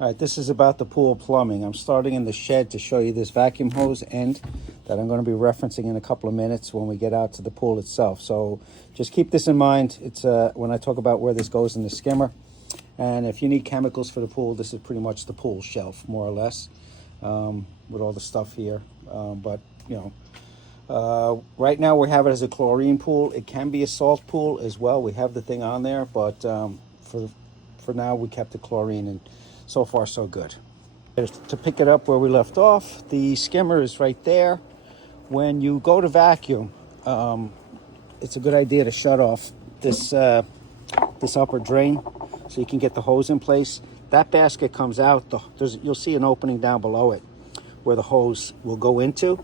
All right, this is about the pool plumbing. I'm starting in the shed to show you this vacuum hose end that I'm going to be referencing in a couple of minutes when we get out to the pool itself. So just keep this in mind. It's when I talk about where this goes in the skimmer. And if you need chemicals for the pool, this is pretty much the pool shelf, more or less, with all the stuff here. But, you know, right now we have it as a chlorine pool. It can be a salt pool as well. We have the thing on there, but for now we kept the chlorine, and so far so good. To pick it up where we left off, the skimmer is right there. When you go to vacuum, it's a good idea to shut off this upper drain so you can get the hose in place. That basket comes out. You'll see an opening down below it where the hose will go into,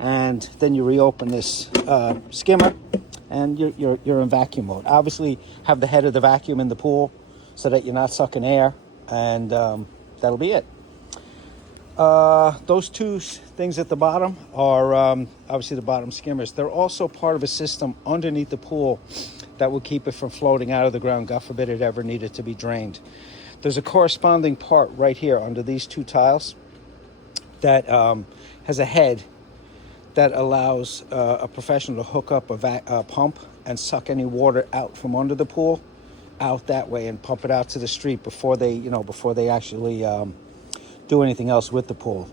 and then you reopen this skimmer, and you're in vacuum mode. Obviously, have the head of the vacuum in the pool so that you're not sucking air, and that'll be it. Those two things at the bottom are obviously the bottom skimmers. They're also part of a system underneath the pool that will keep it from floating out of the ground, God forbid it ever needed to be drained. There's a corresponding part right here under these two tiles that has a head that allows a professional to hook up a pump and suck any water out from under the pool out that way and pump it out to the street before they actually do anything else with the pool.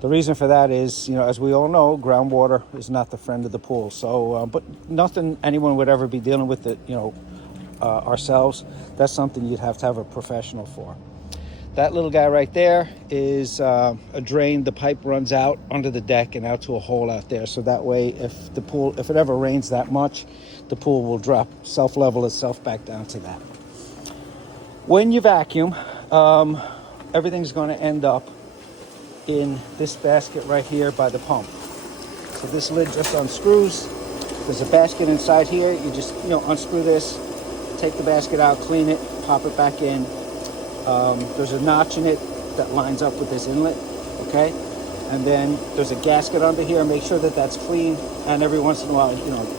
The reason for that is, as we all know, groundwater is not the friend of the pool. So, but nothing anyone would ever be dealing with it, ourselves. That's something you'd have to have a professional for. That little guy right there is a drain. The pipe runs out under the deck and out to a hole out there. So that way, if it ever rains that much, the pool will drop, self-level itself back down to that. When you vacuum, everything's going to end up in this basket right here by the pump. So this lid just unscrews. There's a basket inside here. You just unscrew this, take the basket out, clean it, pop it back in. There's a notch in it that lines up with this inlet, okay? And then there's a gasket under here. Make sure that that's clean, and every once in a while,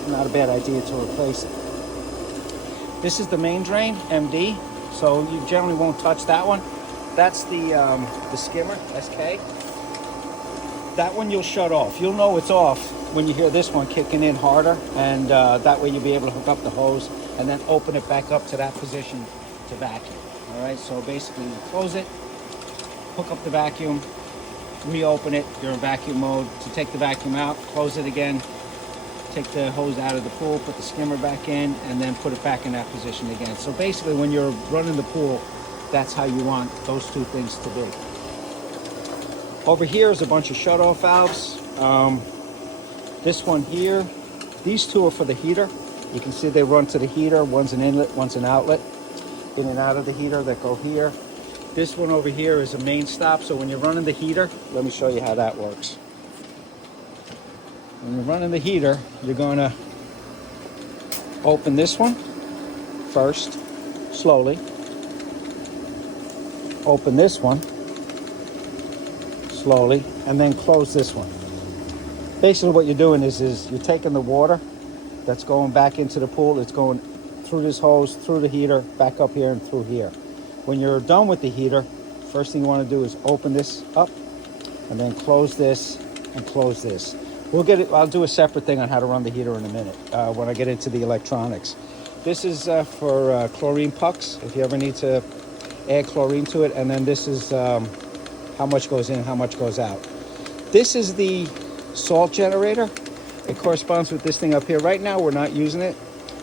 not a bad idea to replace it. This is the main drain, MD, so you generally won't touch that one. That's the skimmer, SK. That one you'll shut off. You'll know it's off when you hear this one kicking in harder, and that way you'll be able to hook up the hose and then open it back up to that position to vacuum. All right, so basically you close it, hook up the vacuum, reopen it, you're in vacuum mode. To take the vacuum out, close it again, take the hose out of the pool, put the skimmer back in, and then put it back in that position again. So basically when you're running the pool, that's how you want those two things to be. Over here is a bunch of shutoff valves. This one here, these two are for the heater. You can see they run to the heater. One's an inlet, one's an outlet. In and out of the heater that go here. This one over here is a main stop. So when you're running the heater, let me show you how that works. When you're running the heater, you're going to open this one first, slowly. Open this one slowly, and then close this one. Basically what you're doing is you're taking the water that's going back into the pool. It's going through this hose, through the heater, back up here and through here. When you're done with the heater, first thing you want to do is open this up and then close this and close this. I'll do a separate thing on how to run the heater in a minute when I get into the electronics. This is for chlorine pucks, if you ever need to add chlorine to it. And then this is how much goes in, how much goes out. This is the salt generator. It corresponds with this thing up here. Right now we're not using it,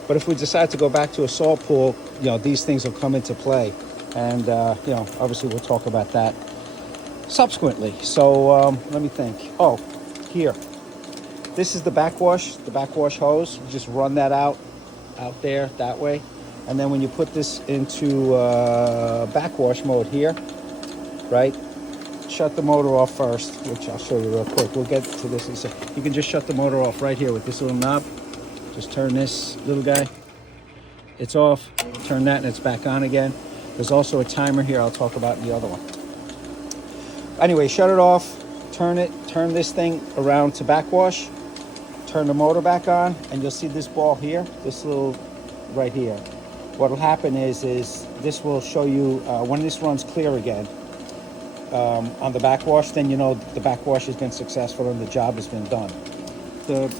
but if we decide to go back to a salt pool, these things will come into play. And, obviously we'll talk about that subsequently. So let me think. Oh, here. This is the backwash hose. You just run that out there that way. And then when you put this into backwash mode here, right? Shut the motor off first, which I'll show you real quick. We'll get to this in a second. You can just shut the motor off right here with this little knob. Just turn this little guy. It's off. Turn that and it's back on again. There's also a timer here I'll talk about in the other one. Anyway, shut it off. Turn this thing around to backwash. Turn the motor back on, and you'll see this ball here, this little right here. What will happen is this will show you when this runs clear again. on the backwash, then you know the backwash has been successful and the job has been done. The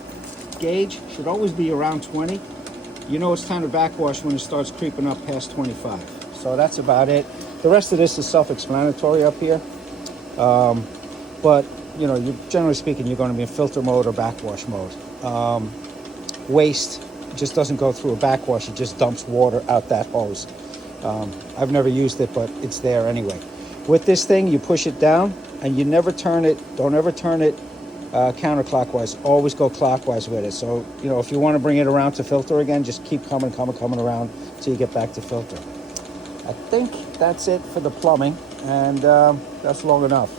gauge should always be around 20. You know it's time to backwash when it starts creeping up past 25. So that's about it. The rest of this is self-explanatory up here. But, you know, generally speaking, you're going to be in filter mode or backwash mode. Waste just doesn't go through a backwash. It just dumps water out that hose. I've never used it, but it's there anyway. With this thing, you push it down and you never turn it. Don't ever turn it counterclockwise. Always go clockwise with it. So, you know, if you want to bring it around to filter again, just keep coming around till you get back to filter. I think that's it for the plumbing, and that's long enough.